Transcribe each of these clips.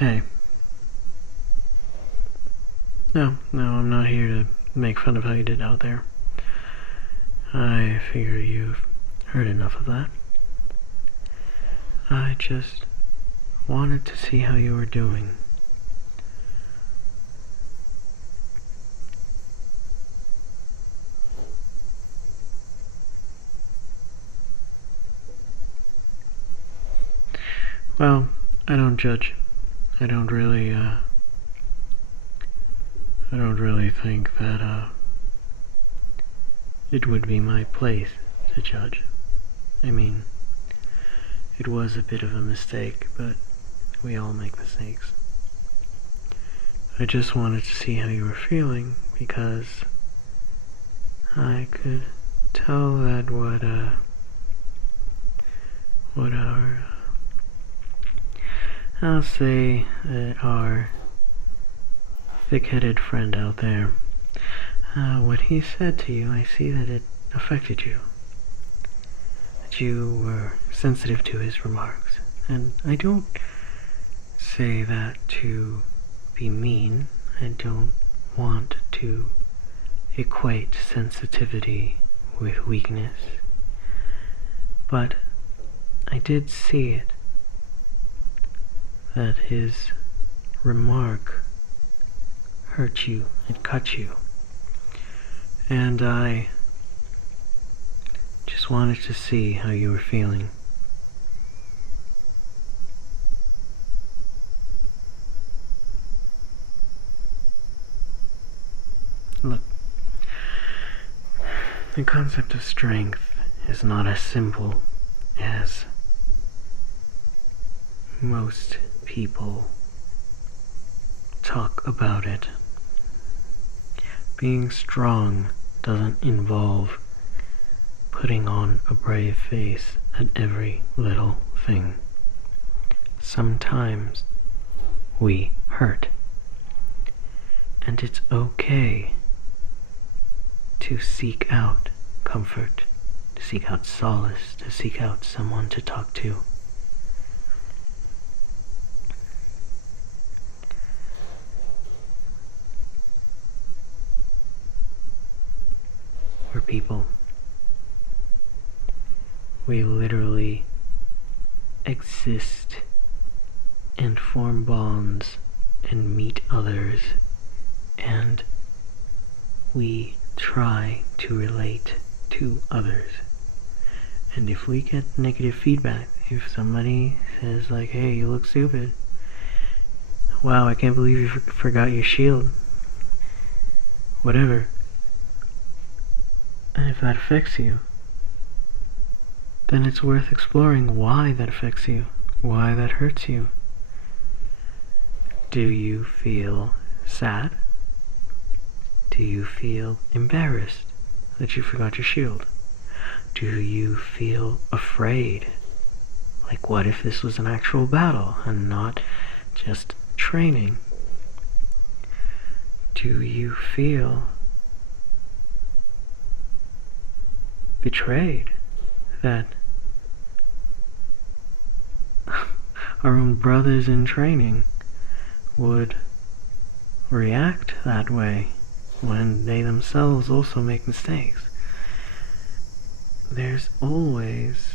Hey. No, I'm not here to make fun of how you did out there. I figure you've heard enough of that. I just wanted to see how you were doing. Well, I don't judge. I don't really think that, it would be my place to judge. I mean, it was a bit of a mistake, but we all make mistakes. I just wanted to see how you were feeling, because I could tell that what our, I'll say that our thick-headed friend out there, what he said to you, I see that it affected you. That you were sensitive to his remarks. And I don't say that to be mean. I don't want to equate sensitivity with weakness. But I did see it. That his remark hurt you, it cut you. And I just wanted to see how you were feeling. Look, the concept of strength is not as simple as most people talk about it. Being strong doesn't involve putting on a brave face at every little thing. Sometimes we hurt. And it's okay to seek out comfort, to seek out solace, to seek out someone to talk to. We're people. We literally exist and form bonds and meet others, and we try to relate to others. And if we get negative feedback, if somebody says like, hey, you look stupid, wow, I can't believe you forgot your shield, whatever, and if that affects you, then it's worth exploring why that affects you, why that hurts you. Do you feel sad? Do you feel embarrassed that you forgot your shield? Do you feel afraid? Like, what if this was an actual battle and not just training? Do you feel betrayed that our own brothers in training would react that way when they themselves also make mistakes? There's always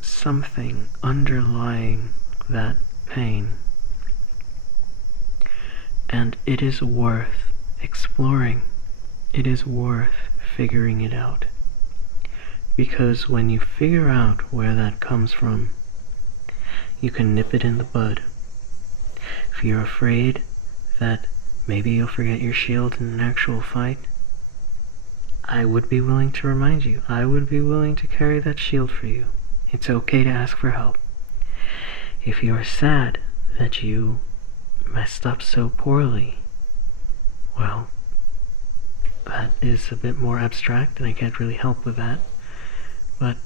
something underlying that pain, and it is worth exploring. It is worth figuring it out. Because when you figure out where that comes from, you can nip it in the bud. If you're afraid that maybe you'll forget your shield in an actual fight, I would be willing to remind you. I would be willing to carry that shield for you. It's okay to ask for help. If you're sad that you messed up so poorly, well, that is a bit more abstract and I can't really help with that. But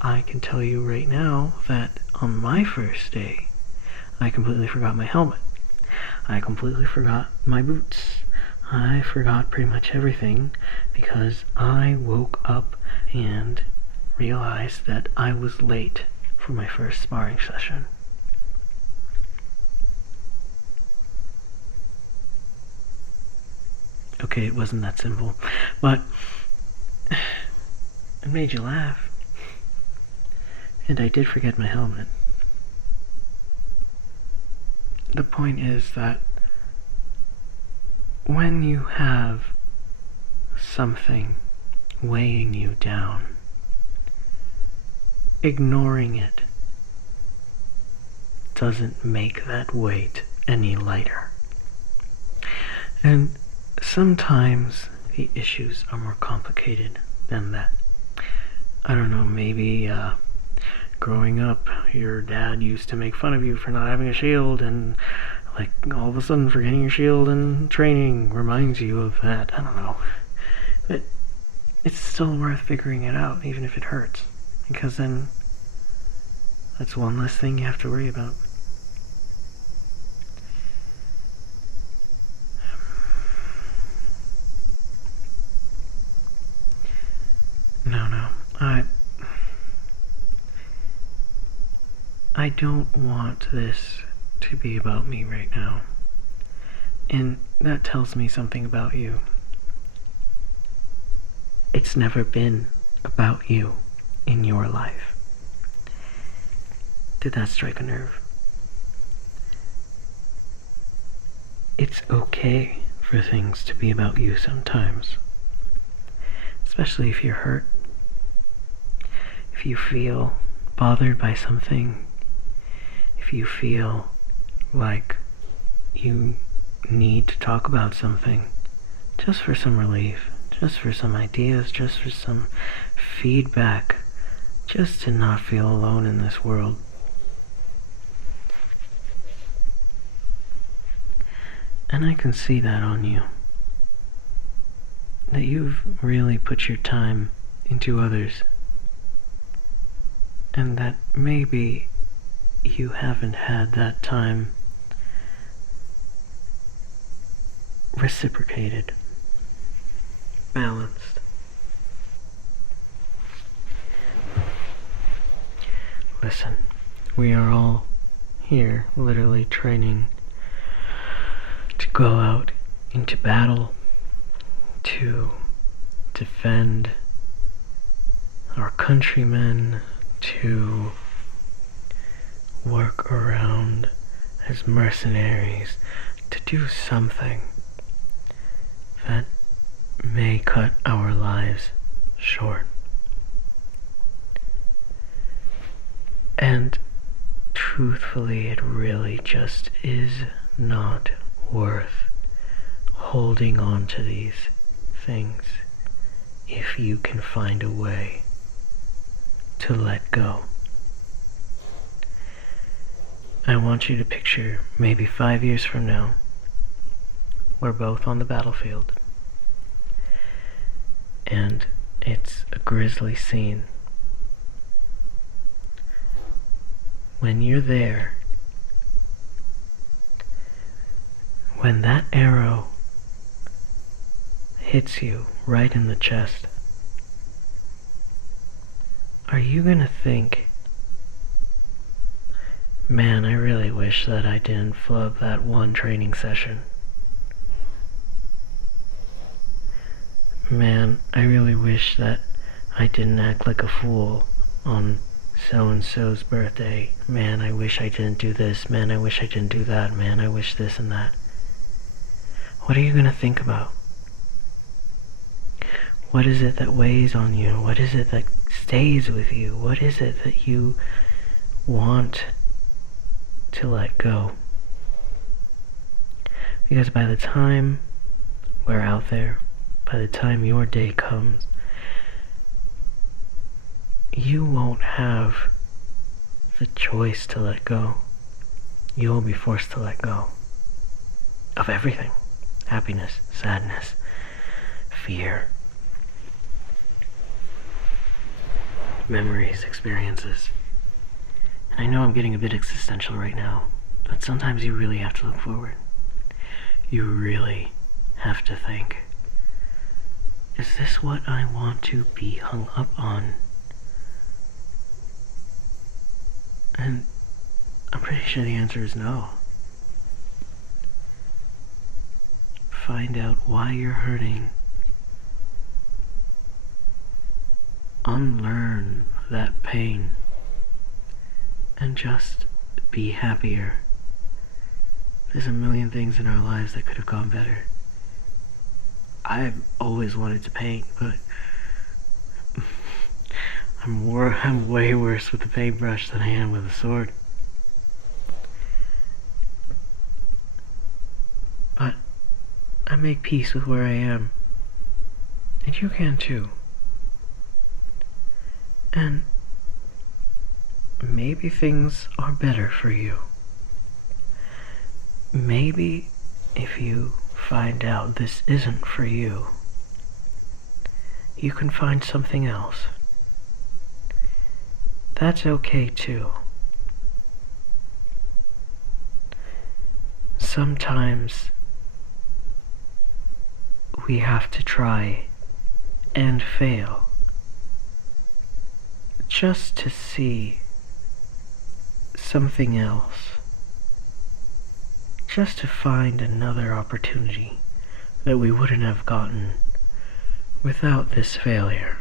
I can tell you right now that on my first day, I completely forgot my helmet. I completely forgot my boots. I forgot pretty much everything because I woke up and realized that I was late for my first sparring session. Okay, it wasn't that simple, but it made you laugh. And I did forget my helmet. The point is that when you have something weighing you down, ignoring it doesn't make that weight any lighter. And sometimes the issues are more complicated than that. I don't know, maybe growing up, your dad used to make fun of you for not having a shield, and like all of a sudden forgetting your shield in training reminds you of that. I don't know. But it's still worth figuring it out, even if it hurts. Because then that's one less thing you have to worry about. No. I don't want this to be about me right now. And that tells me something about you. It's never been about you in your life. Did that strike a nerve? It's okay for things to be about you sometimes. Especially if you're hurt. If you feel bothered by something. If you feel like you need to talk about something. Just for some relief. Just for some ideas. Just for some feedback. Just to not feel alone in this world. And I can see that on you. That you've really put your time into others. And that maybe you haven't had that time reciprocated, balanced. Listen, we are all here literally training to go out into battle, to defend our countrymen, to work around as mercenaries, to do something that may cut our lives short. And truthfully, it really just is not worth holding on to these things if you can find a way to let go. I want you to picture maybe 5 years from now, we're both on the battlefield, and it's a grisly scene. When you're there, when that arrow hits you right in the chest, are you gonna think, man, I really wish that I didn't flub that one training session. Man, I really wish that I didn't act like a fool on so-and-so's birthday. Man, I wish I didn't do this. Man, I wish I didn't do that. Man, I wish this and that. What are you gonna think about? What is it that weighs on you? What is it that stays with you? What is it that you want to let go? Because by the time we're out there, by the time your day comes, you won't have the choice to let go. You will be forced to let go of everything. Happiness, sadness, fear, memories, experiences. And I know I'm getting a bit existential right now, but sometimes you really have to look forward. You really have to think, is this what I want to be hung up on? And I'm pretty sure the answer is no. find out why you're hurting. Unlearn that pain and just be happier. There's a million things in our lives that could have gone better. I've always wanted to paint, but I'm way worse with a paintbrush than I am with a sword. But I make peace with where I am. And you can too. And maybe things are better for you. Maybe if you find out this isn't for you, you can find something else. That's okay too. Sometimes we have to try and fail just to see something else, just to find another opportunity that we wouldn't have gotten without this failure.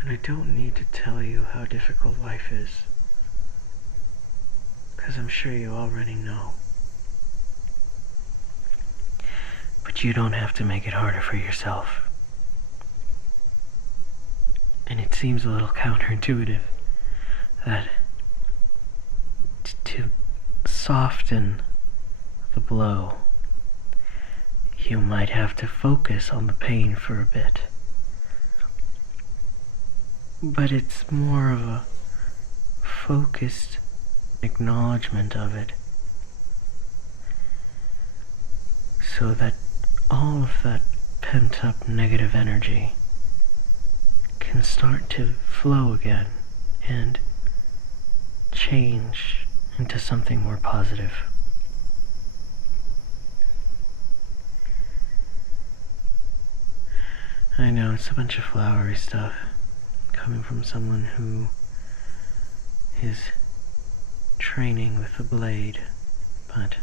And I don't need to tell you how difficult life is, because I'm sure you already know. But you don't have to make it harder for yourself. And it seems a little counterintuitive that to soften the blow, you might have to focus on the pain for a bit. But it's more of a focused acknowledgement of it, so that all of that pent-up negative energy can start to flow again and change into something more positive. I know it's a bunch of flowery stuff coming from someone who is training with a blade, but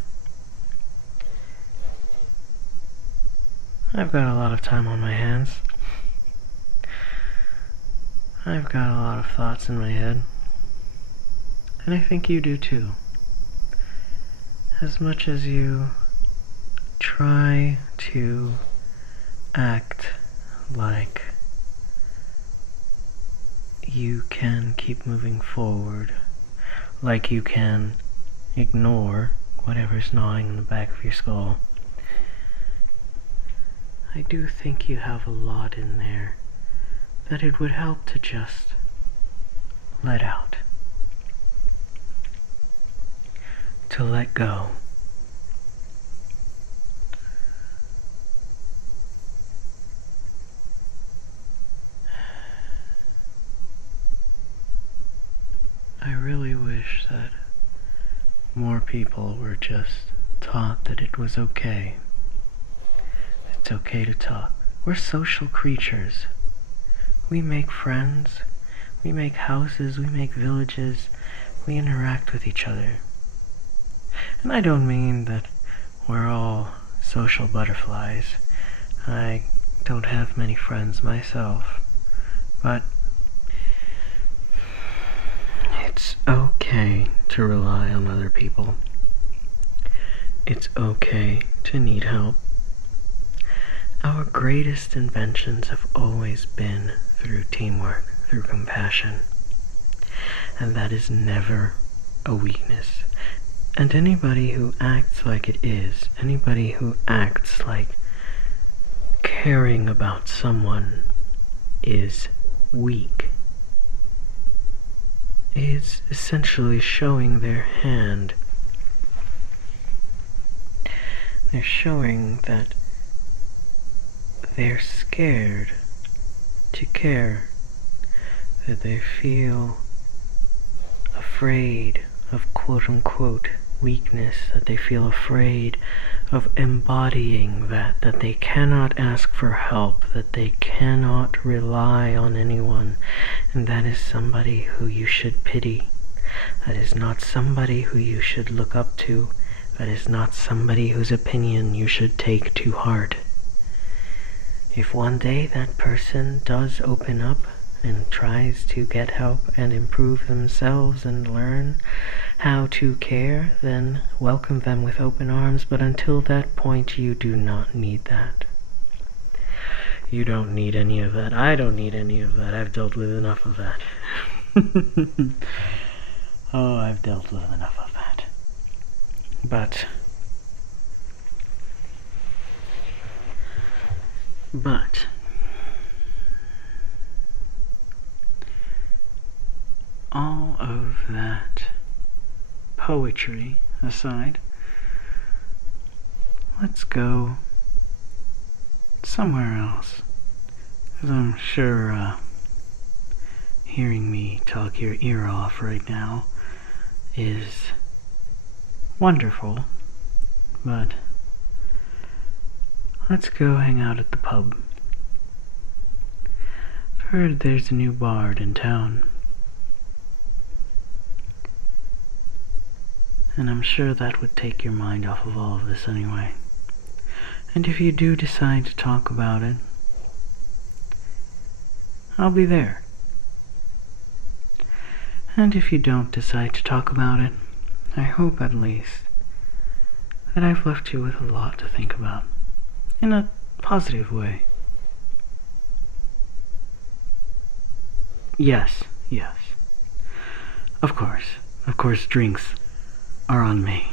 I've got a lot of time on my hands. I've got a lot of thoughts in my head, and I think you do too. As much as you try to act like you can keep moving forward, like you can ignore whatever's gnawing in the back of your skull, I do think you have a lot in there that it would help to just let out, to let go. I really wish that more people were just taught that it was okay. It's okay to talk. We're social creatures. We make friends, we make houses, we make villages, we interact with each other. And I don't mean that we're all social butterflies. I don't have many friends myself, but it's okay to rely on other people. It's okay to need help. Our greatest inventions have always been through teamwork, through compassion. And that is never a weakness. And anybody who acts like it is, anybody who acts like caring about someone is weak, is essentially showing their hand. They're showing that they're scared to care, that they feel afraid of quote-unquote weakness, that they feel afraid of embodying that they cannot ask for help, that they cannot rely on anyone, and that is somebody who you should pity. That is not somebody who you should look up to. That is not somebody whose opinion you should take to heart. If one day that person does open up and tries to get help and improve themselves and learn how to care, then welcome them with open arms, but until that point you do not need that. You don't need any of that. I don't need any of that. I've dealt with enough of that. Oh, I've dealt with enough of that. But all of that poetry aside, let's go somewhere else. Because I'm sure hearing me talk your ear off right now is wonderful, but let's go hang out at the pub. I've heard there's a new bard in town, and I'm sure that would take your mind off of all of this anyway. And if you do decide to talk about it, I'll be there. And if you don't decide to talk about it, I hope at least that I've left you with a lot to think about, in a positive way. Yes. Of course, drinks are on me.